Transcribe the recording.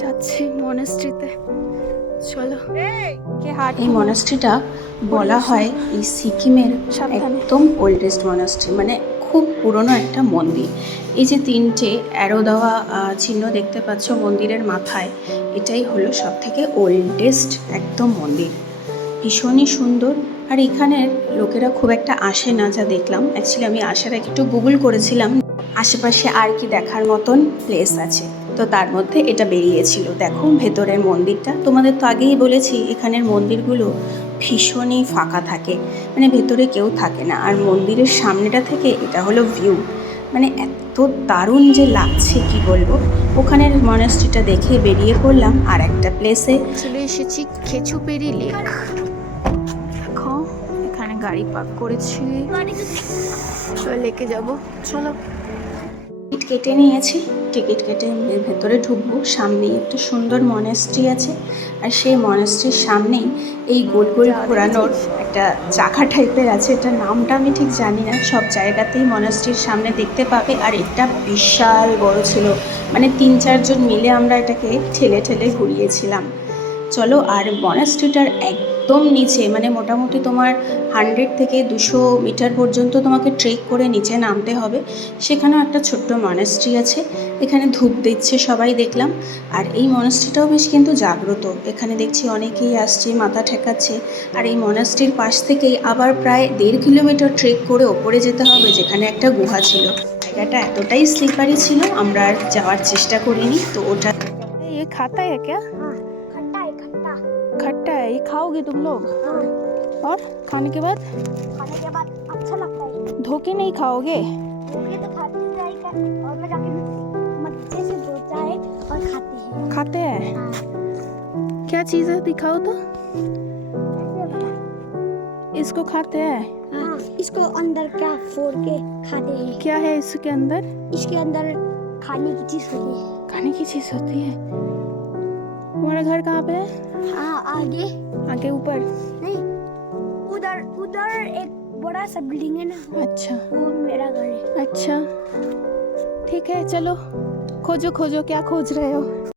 যাচ্ছি মনেস্ট্রিতে, চলো। এই মনাস্ট্রিটা বলা হয় এই সিকিমের একদম ওল্ডেস্ট মনাস্ট্রি, মানে খুব পুরনো একটা মন্দির। এই যে তিনটে অ্যারো দেওয়া চিহ্ন দেখতে পাচ্ছ মন্দিরের মাথায়, এটাই হলো সব থেকে ওল্ডেস্ট একদম মন্দির। ভীষণই সুন্দর। আর এখানের লোকেরা খুব একটা আসে না, যা দেখলাম। অ্যাকচুয়ালি আমি আসার আগে একটু গুগল করেছিলাম আশেপাশে আর কি দেখার মতন প্লেস আছে, তো তার মধ্যে এটা বেরিয়েছিল। দেখো ভেতরের মন্দিরটা, তোমাদের তো আগেই বলেছি এখানের মন্দিরগুলো ভীষণই ফাঁকা থাকে, মানে ভেতরে কেউ থাকে না। আর মন্দিরের সামনেটা থেকে এটা হলো ভিউ, মানে এত দারুণ যে লাগছে কি বলবো। ওখানের মনাস্ট্রিটা দেখে বেরিয়ে পড়লাম আর একটা প্লেসে। চলে এসেছি খেচুপেরি লেক। দেখো এখানে গাড়ি পার্ক করেছি, লেকে যাব, চলো। টিকিট কেটে নিয়েছি, টিকিট কেটে ভেতরে ঢুকবো। সামনেই একটা সুন্দর মনাস্ট্রি আছে, আর সেই মনাস্ট্রির সামনেই এই গোল গোল ঘোরানোর একটা চাকা টাইপের আছে, এটার নামটা আমি ঠিক জানি না। সব জায়গাতেই মনাস্ট্রির সামনে দেখতে পাবে। আর এটা বিশাল বড় ছিল, মানে 3-4 জন মিলে আমরা এটাকে ঠেলে ঠেলে ঘুরিয়েছিলাম। চলো। আর মনাস্ট্রিটার একদম নিচে, মানে মোটামুটি তোমার 100 থেকে 200 মিটার পর্যন্ত তোমাকে ট্রেক করে নিচে নামতে হবে। সেখানেও একটা ছোট্ট মনাস্ট্রি আছে, এখানে ধূপ দিচ্ছে সবাই দেখলাম। আর এই মনাস্ট্রিটাও বেশ কিন্তু জাগ্রত, এখানে দেখছি অনেকেই আসছে, মাথা ঠেকাচ্ছে। আর এই মনাস্ট্রির পাশ থেকেই আবার প্রায় 1.5 কিলোমিটার ট্রেক করে ওপরে যেতে হবে, যেখানে একটা গুহা ছিল। জায়গাটা এতটাই স্লিপারি ছিল, আমরা আর যাওয়ার চেষ্টা করিনি। তো ওটা ये खाता है क्या? खट्टा है खट्टा। खट्टा है, ये खाओगे तुम लोग? हाँ, और खाने के बाद खाने के बाद अच्छा लगता है। धो के नहीं खाओगे? भूखे तो खाते जाएगा और मैं जाके मक्के से धोता है और खाते हैं। खाते हैं? हाँ, क्या चीज़ है, दिखाओ तो। ऐसे बना। इसको खाते हैं? हाँ, इसको अंदर क्या फोड़ के खाते हैं। क्या है इसके अंदर? इसके अंदर खाने की चीज होती है। खाने की चीज़ होती है। तुम्हारा घर कहाँ पे है? हाँ, आगे आगे ऊपर? नहीं, उधर उधर एक बड़ा सा बिल्डिंग है ना, अच्छा वो मेरा घर है। अच्छा, ठीक है चलो, खोजो खोजो, क्या खोज रहे हो?